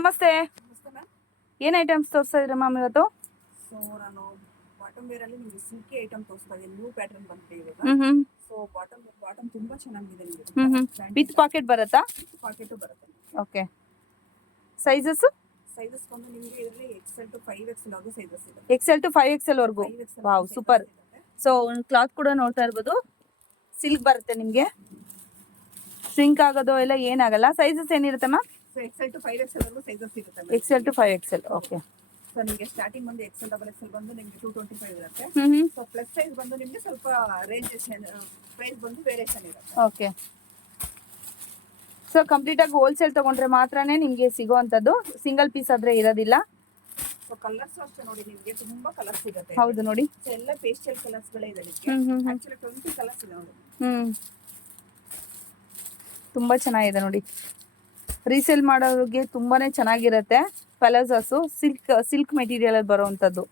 ನಮಸ್ತೆ. ನಮಸ್ತೆ ಮ್ಯಾಮ್. ಏನ್ ಐಟಮ್ಸ್ ತೋರಿಸ್ತಾ ಇದ್ದೀರಾ ಮ್ಯಾಮ್ ಇವತ್ತು? ಸೊ ನಾನು ಬಾಟಮ್ ವೇರ್ ಅಲ್ಲಿ ನಿಮಗೆ ಸಿಲ್ಕಿ ಐಟಮ್ ತೋರಿಸ್ತಾ ಇದ್ದೀನಿ. ನ್ಯೂ ಪ್ಯಾಟರ್ನ್ ಬಂದಿದೆ ಇವಾಗ. ಸೊ ಬಾಟಮ್ ತುಂಬಾ ಚೆನ್ನಾಗಿದೆ ನಿಮಗೆ. ವಿತ್ ಪಾಕೆಟ್ ಬರುತ್ತಾ? ಪಾಕೆಟ್ ಬರುತ್ತೆ. ಓಕೆ. ಸೈಜಸ್ ಬಂದು ನಿಮಗೆ ಇದರಲ್ಲಿ XL to 5XL ಆಗೂ ಸೈಜಸ್ ಇದೆ. XL to 5XL ವರೆಗೂ. Wow, super. ಸೊ ಒಂದು ಕ್ಲಾತ್ ಕೂಡ ನೋಡ್ತಾ ಇರ್ಬೋದು, ಸಿಲ್ಕ್ ಬರುತ್ತೆ ನಿಮಗೆ, ಸಿಂಕ್ ಆಗೋದು ಎಲ್ಲ ಏನಾಗಲ್ಲ. ಸೈಜಸ್ ಏನಿರುತ್ತೆ ma'am? So XL to 5XL ವರೆಗೂ ಸೈಜಸ್ ಸಿಗುತ್ತೆ. XL to 5XL. Okay. So ನಿಮಗೆ ಸ್ಟಾರ್ಟಿಂಗ್ ಬಂದು XL XXL ಬಂದು ನಿಮಗೆ 225 ಇರುತ್ತೆ. ಸೊ ಪ್ಲಸ್ ಸೈಜ್ ಬಂದು ನಿಮಗೆ ಸ್ವಲ್ಪ ರೇಂಜೇಷನ್ ಪ್ರೈಸ್ ಬಂದು ವೇರಿಯೇಷನ್ ಇರುತ್ತೆ. ಓಕೆ. ಸೊ ಕಂಪ್ಲೀಟ್ ಆಗಿ ಹೋಲ್ಸೇಲ್ ತಗೊಂಡ್ರೆ ಮಾತ್ರನೇ ನಿಮಗೆ ಸಿಗೋವಂಥದ್ದು, ಸಿಂಗಲ್ ಪೀಸ್ ಆದ್ರೆ ಇರೋದಿಲ್ಲ. ಸೊ ಕಲರ್ಸ್ ಅಷ್ಟೇ ನೋಡಿ, ನಿಮಗೆ ತುಂಬಾ ಕಲರ್ಸ್ ಸಿಗುತ್ತೆ. ಹೌದು ನೋಡಿ, ಸೊ ಎಲ್ಲ ಪೇಸ್ಟಲ್ ಕಲರ್ಸ್ ಗಳೇ ಇದೆ. ಆಕ್ಚುಲಿ 20 ಕಲರ್ಸ್ ಇದೆ ನೋಡಿ. ತುಂಬಾ ಚೆನ್ನಾಗಿದೆ ನೋಡಿ. ರೀಸೇಲ್ ಮಾಡೋರಿಗೆ ತುಂಬಾನೇ ಚೆನ್ನಾಗಿರುತ್ತೆ. ಪಲಾಜೋಸು ಸಿಲ್ಕ್ ಮೆಟೀರಿಯಲ್ ಅಲ್ಲಿ ಬರುವಂತದ್ದು.